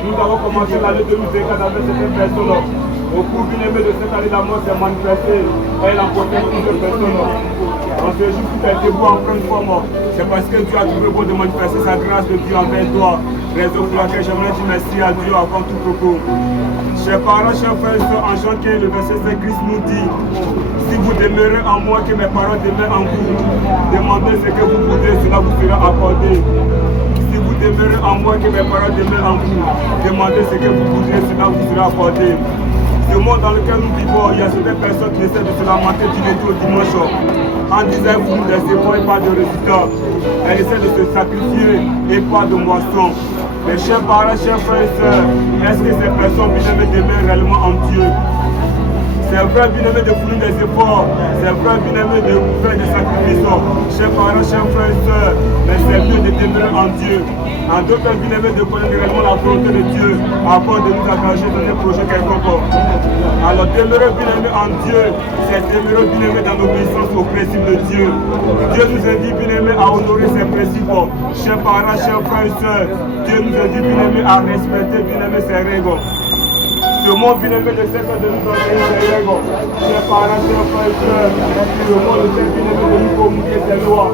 Nous avons commencé l'année 2024 avec cette personne. Au cours bien aimé de cette année, la mort s'est manifestée. Elle a emporté beaucoup de personnes. On se joue tout est debout en pleine forme. C'est parce que Dieu a trouvé bon de manifester sa grâce de Dieu envers toi. Raison pour laquelle j'aimerais dire merci à Dieu avant tout propos. Chers parents, chers frères et sœurs, en Jean 15, le verset 5, Christ nous dit: si vous demeurez en moi, que mes paroles demeurent en vous, demandez ce que vous voudrez, cela vous sera accordé. Si vous demeurez en moi, que mes paroles demeurent en vous, demandez ce que vous voudrez, cela vous sera accordé. Ce monde dans lequel nous vivons, il y a certaines personnes qui essaient de se lamenter du lundi au dimanche en disant vous des efforts et pas de résultats. Elles essaient de se sacrifier et pas de moisson. Mes chers parents, chers frères et sœurs, est-ce que ces personnes bien-aimées demeurent réellement en Dieu? C'est vrai, bien-aimé, de fournir des efforts. C'est vrai, bien-aimé, de faire des sacrifices. Chers parents, chers frères et sœurs, mais c'est mieux de demeurer en Dieu. En d'autres termes, bien-aimé, de connaître réellement la volonté de Dieu avant de nous engager dans un projet quelconque. Alors, demeurer, bien-aimé, en Dieu, c'est demeurer, bien-aimé, dans l'obéissance aux principes de Dieu. Dieu nous a dit, bien-aimé, à honorer ses principes. Chers parents, chers frères et sœurs, Dieu nous a dit, bien-aimé, à respecter, bien-aimé, ses règles. Ce monde bien-aimé ne cesse de nous donner ses règles. Chers parents, chers frères et sœurs, ce monde ne cesse bien-aimé de nous communiquer ses lois.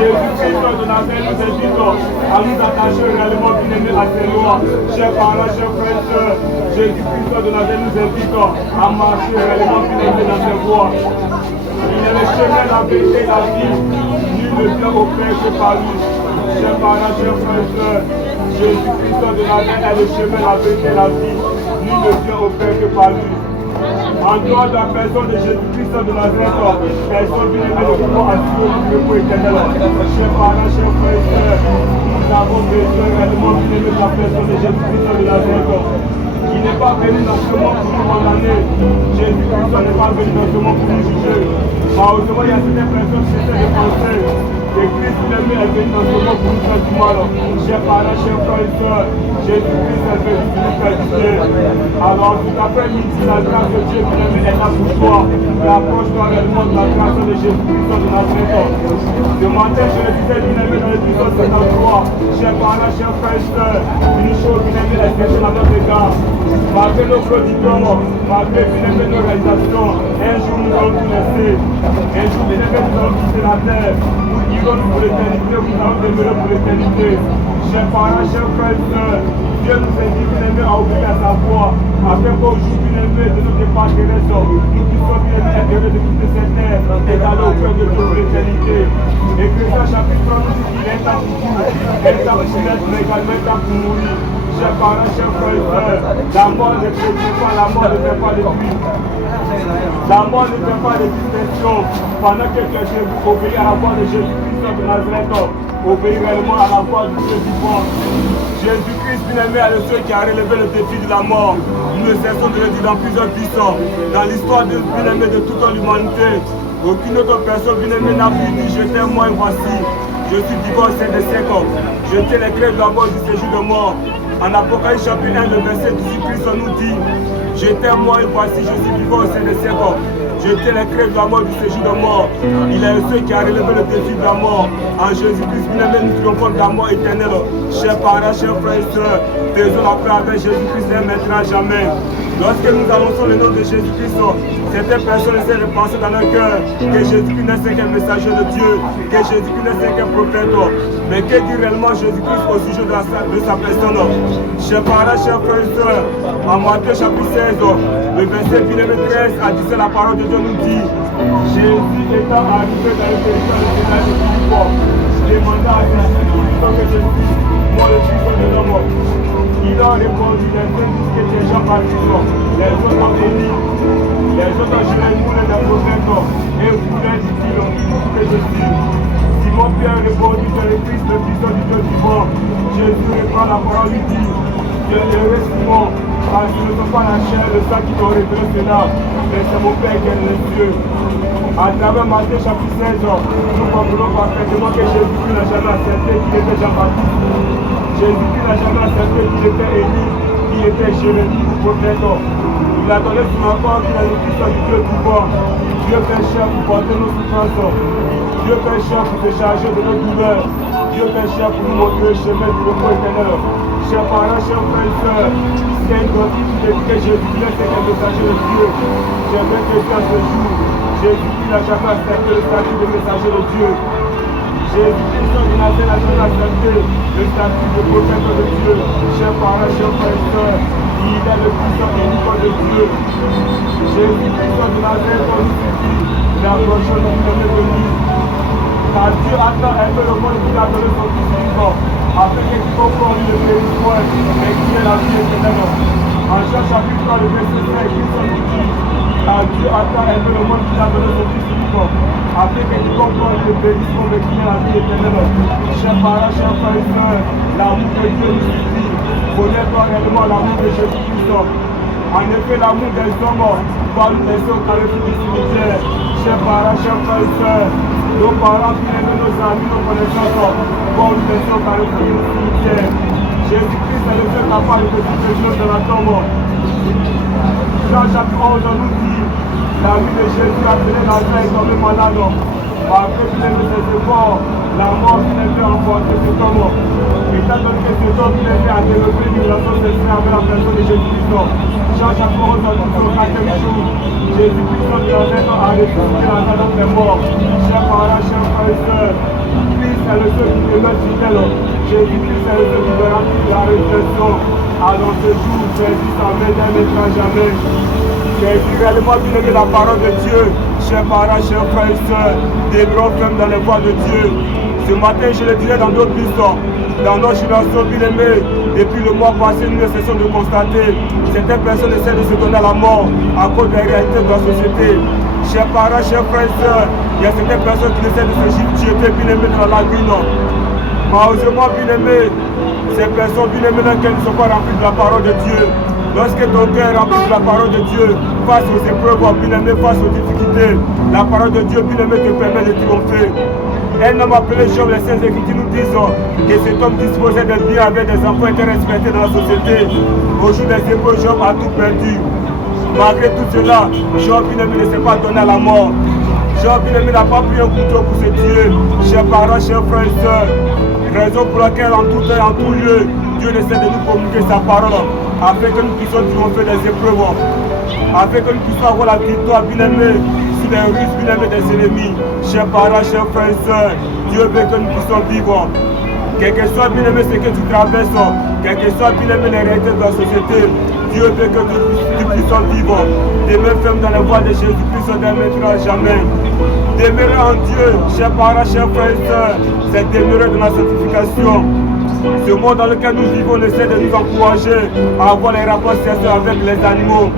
Jésus-Christ de Nazareth nous invite à nous attacher réellement bien-aimé à ses lois. Chers parents, chers frères et sœurs, Jésus-Christ de Nazareth nous invite à marcher réellement bien-aimé dans ses voies. Il est le chemin, la vérité et la vie. Nul ne vient au Père que par lui. Chers parents, chers frères et sœurs, Jésus-Christ de Nazareth est le chemin, la vérité et la vie. Nul ne vient au Père que par lui. En dehors de la personne de Jésus-Christ de Nazareth, personne bien-aimé ne peut assurer le repos éternel. Chers parents, chers frères et sœurs, nous avons besoin réellement bien-aimé de la personne de Jésus-Christ de Nazareth. Il n'est pas venu dans ce monde pour nous condamner. Jésus-Christ n'est pas venu dans ce monde pour nous juger. Malheureusement, il y a certaines personnes qui essaient de penser que Christ lui-même est venu dans ce monde pour nous faire du mal. Chers parents, chers frères et sœurs, Jésus-Christ est venu pour nous faire du bien. Alors, tout après-midi, la grâce de Dieu lui-même est là pour toi. Et approche-toi réellement de la grâce de Jésus-Christ de Nazareth. Ce matin, je le disais bien-aimé dans l'épisode 73. Chers parents, chers frères et sœurs, une chose bien-aimée est spéciale à notre égard. Malgré nos producteurs, malgré bien-aimé nos réalisations, un jour nous allons tout laisser. Un jour bien-aimé nous allons quitter la terre. Nous irons pour l'éternité, nous allons demeurer pour l'éternité. Chers parents, chers frères et sœurs, Dieu nous invite bien-aimé à obéir à sa voix, afin qu'au jour bien-aimé de nos départs terrestres, nous puissions bien-aimé être heureux de quitter cette terre et d'aller au cœur de Dieu pour l'éternité. Éphésiens chapitre 3 nous dit qu'il est temps pour tout, il est temps pour naître, mais également il est temps pour mourir. Chers parents, chers frères et sœurs, la mort ne prédit pas, la mort ne fait pas de pluie. La mort ne fait pas de distinction. Pendant que quelqu'un obéit à la voix de Jésus-Christ de Nazareth, obéit réellement à la voix du Dieu vivant. Jésus-Christ, bien-aimé, est le seul qui a relevé le défi de la mort. Nous ne cessons de le dire dans plusieurs puissants. Dans l'histoire de bien-aimé de toute l'humanité, aucune autre personne bien-aimée n'a pu dire je t'aime moi et voici. Je suis vivant au sein des siècles. Je tiens les clés de la mort du séjour de mort. En Apocalypse chapitre 1, le verset 18, Christ nous dit: je t'aime moi et voici, je suis vivant au sein des siècles. Je tiens les clés de la mort du séjour de mort. Il est le seul qui a relevé le défi de la mort. En Jésus-Christ, bien-aimé, nous triomphons de la mort éternelle. Chers parents, chers frères et sœurs, faisons la paix avec Jésus-Christ et maintenant jamais. Lorsque nous annonçons le nom de Jésus-Christ, certaines personnes essaient de penser dans leur cœur que Jésus-Christ n'est qu'un messager de Dieu, que Jésus-Christ n'est qu'un prophète. Mais que dit réellement Jésus-Christ au sujet de sa personne? Chers parents, chers frères et sœurs, en Matthieu chapitre 16, le verset 13 à 17, la parole de Dieu nous dit: Jésus étant arrivé dans le territoire de Philippe, demanda à Jésus que je suis, moi le Fils de l'homme. Il a répondu: les uns disent que tu es Jean-Baptiste, les autres Élie, les autres Jérémie, les prophètes, et vous dit-il que je suis. Simon Pierre répondit: c'est le Christ, le Fils du Dieu vivant. Jésus reprend la parole, lui dit: tu es heureux Simon, parce que ce ne sont pas la chair et le sang qui t'ont révélé cela, mais c'est mon Père qui est dans les cieux. À travers Matthieu chapitre 16, nous comprenons parfaitement que Jésus-Christ n'a jamais accepté qu'il était Jean-Baptiste. Jésus-Christ n'a jamais accepté qu'il était Élie, qu'il était Jérémie ou prophète. Il a donné son accord qu'il a le Christ du Dieu vivant. Dieu fait chair pour porter nos souffrances. Dieu fait chair pour se charger de nos douleurs. Dieu fait cher pour nous montrer le chemin du repos éternel. Chers parents, chers frères et sœurs, c'est une gratitude que Jésus-Christ est un messager de Dieu. J'aimerais que à ce jour, Jésus-Christ n'a jamais accepté le statut de messager de Dieu. Jésus-Christ n'a jamais accepté le statut de prophète de Dieu. Chers parents, chers frères et sœurs, il est le puissant unique de Dieu. Jésus-Christ de Nazareth nous suffit. L'approchons de nous de lui. Car Dieu attend un peu le monde qui a donné son Fils unique, afin que quiconque en lui ne périsse point, mais qui ait la vie éternelle. En Jean chapitre 3, le verset 5, Christ nous dit, car Dieu attend un peu le monde qui a donné son Fils unique, afin que quiconque en lui ne périsse point, mais qui ait la vie éternelle. Chers parents, chers frères et sœurs, l'amour de Dieu nous suffit. Connais-toi réellement l'amour de Jésus-Christ. En effet, l'amour des hommes va nous laisser au carrefour du cimetière. Chers parents, chers frères et sœurs, nos parents, nos amis, nos connaissances vont nous laisser au carrefour du cimetière. Jésus-Christ est le seul capable de tout le jour de la tombe. Jean chapitre 11 nous dit, la vie de Jésus a appelé la vie est tombée malade. Après qu'il ait mis ses efforts, la mort qu'il avait emporté cet homme. Étant donné que cet homme qu'il avait à développer une relation sexuelle avec la personne de Jésus-Christ. Jean chapitre 11 nous dit au 4e jour, Jésus-Christ de Nazareth a ressuscité la vie des morts. Chers parents, chers frères et sœurs, Christ est le seul qui demeure fidèle. Jésus-Christ est le seul qui verra la résurrection. Alors ce jour, Jésus s'en mettra jamais. Jésus réellement bien aimé la parole de Dieu. Chers parents, chers frères et sœurs, des grands femmes dans les voies de Dieu. Ce matin, je le disais dans d'autres histoires, dans nos générations bien aimées, depuis le mois passé, nous ne cessons de constater certaines personnes essaient de se donner à la mort à cause des réalités de la société. Chers parents, chers frères et sœurs, il y a certaines personnes qui essaient de se jeter bien aimées dans la lagune. Malheureusement, bien aimés, ces personnes bien aimées qui ne sont pas remplies de la parole de Dieu. Lorsque ton cœur est rempli de la parole de Dieu, face aux épreuves, bien aimé, face aux difficultés, la parole de Dieu, bien aimé, te permet de triompher. Un homme appelé Job, les Saints Écritures nous disent que cet homme disposait de biens, avait des enfants, était respecté dans la société. Au jour des épreuves, Job a tout perdu. Malgré tout cela, Job, bien aimé, ne s'est pas donné à la mort. Job, bien aimé, n'a pas pris un couteau pour se tuer. Chers parents, chers frères et sœurs, raison pour laquelle en tout temps et en tout lieu, Dieu essaie de nous communiquer sa parole, afin que nous puissions triompher des épreuves, afin que nous puissions avoir la victoire, bien aimé, sur les ruses, bien aimé, des ennemis. Chers parents, chers frères et sœurs, Dieu veut que nous puissions vivre. Quel que soit, bien aimé, ce que tu traverses, quel que soit, bien aimé, les réalités de la société, Dieu veut que tu puisses vivre. Demeure ferme dans la voie de Jésus-Christ, ne maintenant jamais. Demeurer en Dieu, chers parents, chers frères et sœurs, c'est demeurer dans la sanctification. Ce monde dans lequel nous vivons, on essaie de nous encourager à avoir les rapports sexuels avec les animaux.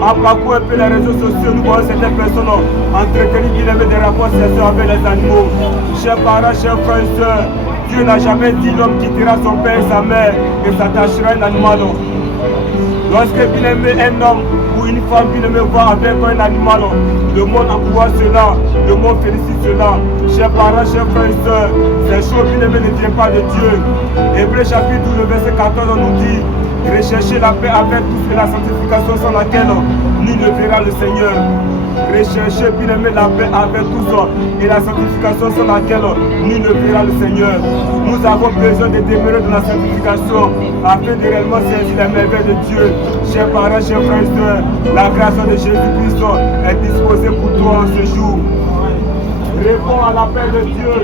En parcourant un peu les réseaux sociaux, nous voyons certaines personnes entretenir bien aimé des rapports sexuels avec les animaux. Chers parents, chers frères et sœurs, Dieu n'a jamais dit l'homme quittera son père et sa mère et s'attachera à un animal. Lorsque bien aimé un homme ou une femme bien aimé va avec un animal, le monde encourage cela, le monde félicite cela. Chers parents, chers frères et sœurs, ces choses bien aimées ne viennent pas de Dieu. Hébreux chapitre 12, verset 14, on nous dit, recherchez la paix avec tous et la sanctification sans laquelle nul ne verra le Seigneur. Recherchez bien aimé la paix avec tous et la sanctification sans laquelle nul ne verra le Seigneur. Nous avons besoin de demeurer dans la sanctification afin de réellement saisir les merveilles de Dieu. Chers parents, chers frères et sœurs, la grâce de Jésus-Christ est disposée pour toi en ce jour. Réponds à l'appel de Dieu.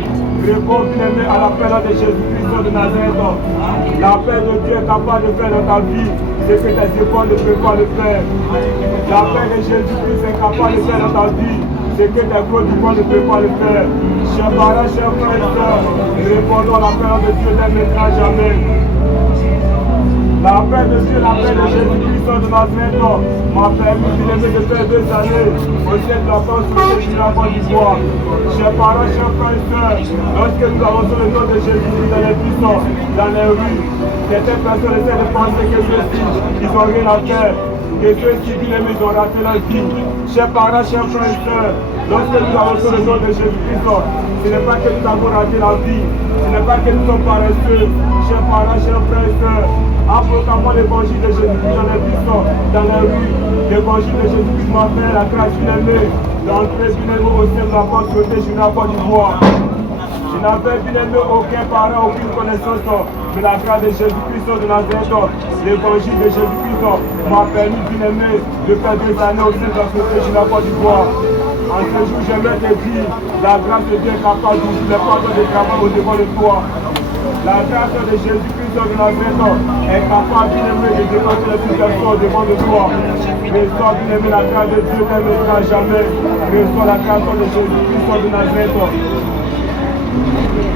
Réponds bien aimé à l'appel de Jésus-Christ de Nazareth. L'appel de Dieu est capable de faire dans ta vie ce que tes efforts ne peuvent pas le faire. L'appel de Jésus-Christ est capable de faire dans ta vie ce que tes fautes du monde ne peuvent pas le faire. Chers parents, chers frères et sœurs, répondons à l'appel de Dieu dès maintenant jamais. L'appel de Dieu, l'appel de Jésus-Christ de Nazareth m'a permis de faire 2 années au ciel de la France sur le chemin d'Ivoire. Chers parents, chers frères et sœurs, lorsque nous avançons le nom de Jésus-Christ dans les buissons, dans les rues, certaines personnes essaient de penser que ceux-ci, ils n'ont rien à faire, que ceux-ci, bien aimés, ils ont raté leur vie. Chers parents, chers frères et sœurs, lorsque nous avançons le nom de Jésus-Christ, ce n'est pas que nous avons raté la vie, ce n'est pas que nous sommes paresseux. Chers parents, chers frères et sœurs, en proclamant l'évangile de Jésus-Christ dans les buissons, dans les rues, l'évangile de Jésus-Christ m'a fait la grâce bien-aimée d'entrer bien-aimé au sein de la porte côté, je n'ai pas du bois. Je n'avais bien aimé aucun parent, aucune connaissance, mais la grâce de Jésus-Christ de Nazareth, l'évangile de Jésus-Christ m'a permis bien aimé de faire 2 années au sein de la société de la Côte d'Ivoire. En ce jour, j'aimerais te dire, la grâce de Dieu est capable d'ouvrir les portes de travail au devant de toi. La grâce de Jésus-Christ de Nazareth est capable bien aimé de déclencher les situations au devant de toi. Reçois bien aimé la grâce de Dieu qu'elle ne sera jamais. Reçois la grâce de Jésus-Christ de Nazareth.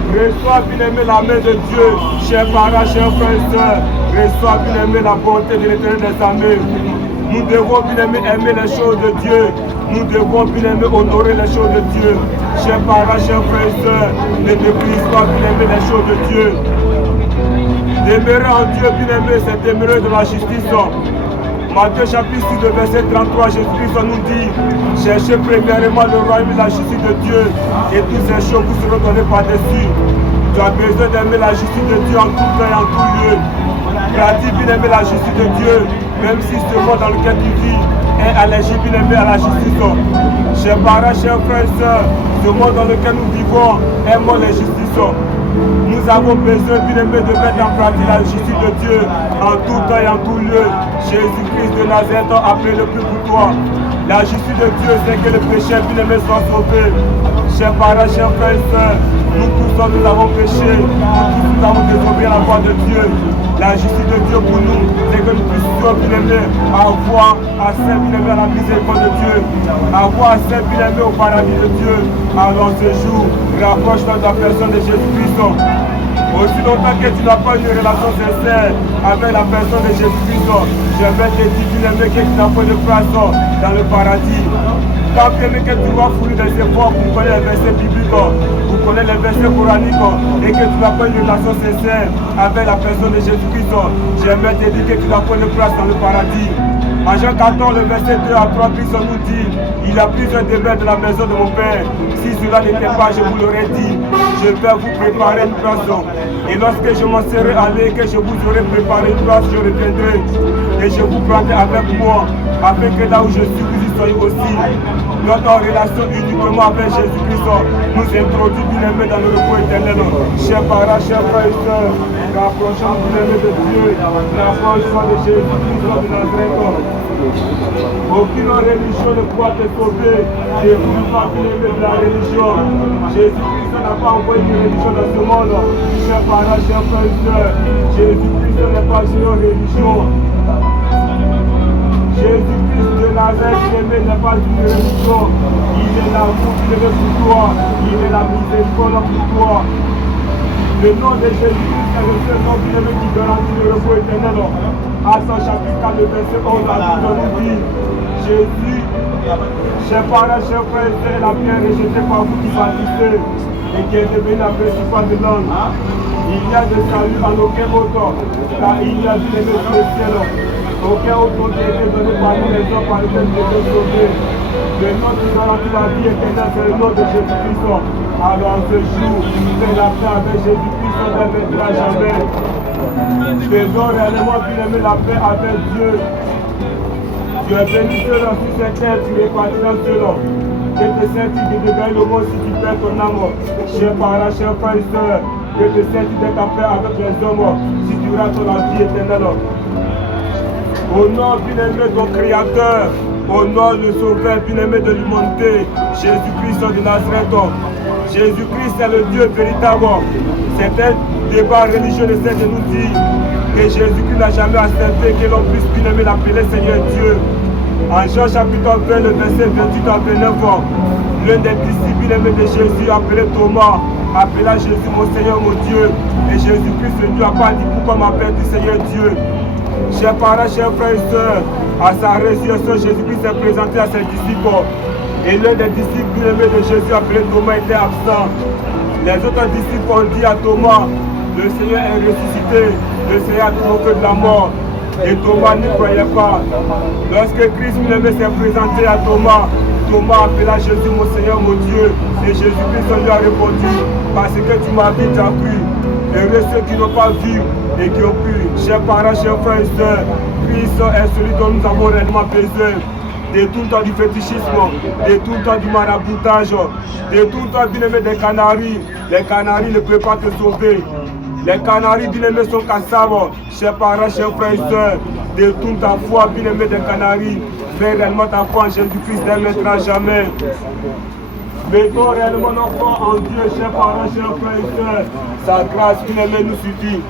Reçois bien aimé la main de Dieu, chers parents, chers frères et sœurs. Reçois bien aimé la bonté de l'Éternel des armées. Nous devons bien aimer les choses de Dieu. Nous devons bien aimer honorer les choses de Dieu. Chers parents, chers frères et sœurs, ne méprise pas bien aimer les choses de Dieu. Demeurer en Dieu, bien aimé, c'est demeurer de la justice. Matthieu chapitre 6, verset 33, Jésus-Christ nous dit, cherchez premièrement le royaume et la justice de Dieu, et toutes ces choses vous seront données par-dessus. Tu as besoin d'aimer la justice de Dieu en tout temps et en tout lieu. Pratique bien aimer la justice de Dieu, même si ce monde dans lequel tu vis est allergique bien aimé à la justice. Chers parents, chers frères et sœurs, ce monde dans lequel nous vivons est mort la justice. Nous avons besoin bien aimé de mettre en pratique la justice de Dieu en tout temps et en tout lieu. Jésus-Christ de Nazareth a appelé le plus pour toi. La justice de Dieu, c'est que le péché bien aimé soit sauvé. Chers parents, chers frères et sœurs, nous tous nous avons péché, nous avons désobéi à la voix de Dieu. La justice de Dieu pour nous, c'est que nous puissions bien aimer avoir assez bien aimé à la miséricorde de Dieu, avoir assez bien aimé au paradis de Dieu. Alors ce jour, rapproche-toi de la personne de Jésus-Christ. Aussi longtemps que tu n'as pas une relation sincère avec la personne de Jésus-Christ, je vais te dire bien aimé que tu n'as pas de place dans le paradis. Quand bien aimé que tu vas fournir des efforts pour connaître les versets bibliques, pour connaître les versets coraniques, et que tu n'as pas une relation sincère avec la personne de Jésus-Christ, j'aimerais te dire que tu n'as pas de place dans le paradis. En Jean 14, le verset 2 à 3, Christ nous dit, il y a plusieurs demeures de la maison de mon Père. Si cela n'était pas, je vous l'aurais dit, je vais vous préparer une place. Et lorsque je m'en serai allé, que je vous aurai préparé une place, je reviendrai et je vous prendrai avec moi, afin que là où je suis, vous y soyez aussi. Notre relation uniquement avec Jésus-Christ nous introduit bien aimé dans le repos éternel. Chers parents, chers frères et sœurs, rapprochons bien aimé de Dieu, rapprochons de Jésus-Christ de Nazareth. Aucune religion ne pourra te sauver. Je ne veux pas bien aimé de la religion. Jésus-Christ n'a pas envoyé une religion dans ce monde. Chers parents, chers frères et sœurs, Jésus-Christ n'est pas une religion. Jésus-Christ de Nazareth n'est pas une religion. Il est l'amour qui est pour toi. Il est la miséricorde pour toi. Le nom de Jésus-Christ est le seul nom qui garantit le repos éternel. Actes chapitre 4, verset 11 à 12 nous dit, Jésus, chers parents, chers frères et sœurs, la bien rejetée par vous qui baptisez et qui est devenu la principale de langue. Il n'y a de salut en aucun autre, car il y a du aimé dans le ciel. Aucun autre nom qui a été donné parmi les hommes par lequel nous sommes sauvés. Le nom qui garantit la vie éternelle, c'est le nom de Jésus-Christ. Alors ce jour, fais la paix avec Jésus-Christ, on ne mettra jamais. Faisons réellement bien aimer la paix avec Dieu. Tu es béni seul sur cette terre, tu es parti dans seul. Que te Saint-Esprit de gagner le monde si tu perds ton âme. Chers parents, chers frères et sœurs, que te Saint-Esprit d'être en paix avec les hommes si tu rates la vie éternelle. Honore bien aimé ton Créateur. Honore le Sauveur bien aimé de l'humanité, Jésus-Christ de Nazareth. Jésus-Christ est le Dieu véritable. C'est un débat religieux de de nous dire que Jésus-Christ n'a jamais accepté que l'on puisse bien aimer l'appeler Seigneur Dieu. En Jean chapitre 20, le verset 28 à 29, l'un des disciples bien aimés de Jésus, appelé Thomas, appela Jésus mon Seigneur, mon Dieu. Et Jésus-Christ ne lui a pas dit pourquoi m'appelles-tu Seigneur Dieu. Chers parents, chers frères et sœurs, à sa résurrection, Jésus-Christ s'est présenté à ses disciples. Et l'un des disciples bien aimés de Jésus, appelé Thomas, était absent. Les autres disciples ont dit à Thomas, le Seigneur est ressuscité, le Seigneur a triomphé de la mort. Et Thomas n'y croyait pas. Lorsque Christ bien aimé s'est présenté à Thomas, Thomas appela Jésus mon Seigneur, mon Dieu. Et Jésus-Christ lui a répondu, parce que tu m'as vu, tu as cru. Heureux ceux qui n'ont pas vu et qui ont cru. Chers parents, chers frères et sœurs, Christ est celui dont nous avons réellement besoin. détourne-toi du fétichisme, détourne-toi du maraboutage, détourne-toi, bien-aimé, des canaries. Les canaries ne peuvent pas te sauver. Les canaries, bien-aimés, sont cassables. Chers parents, chers frères et sœurs, détourne ta foi, bien-aimé, des canaries. Fais réellement ta foi en Jésus-Christ dès maintenant à jamais. Mettons réellement notre foi en Dieu, chers parents, chers frères et sœurs. Sa grâce, bien-aimé, nous suffit.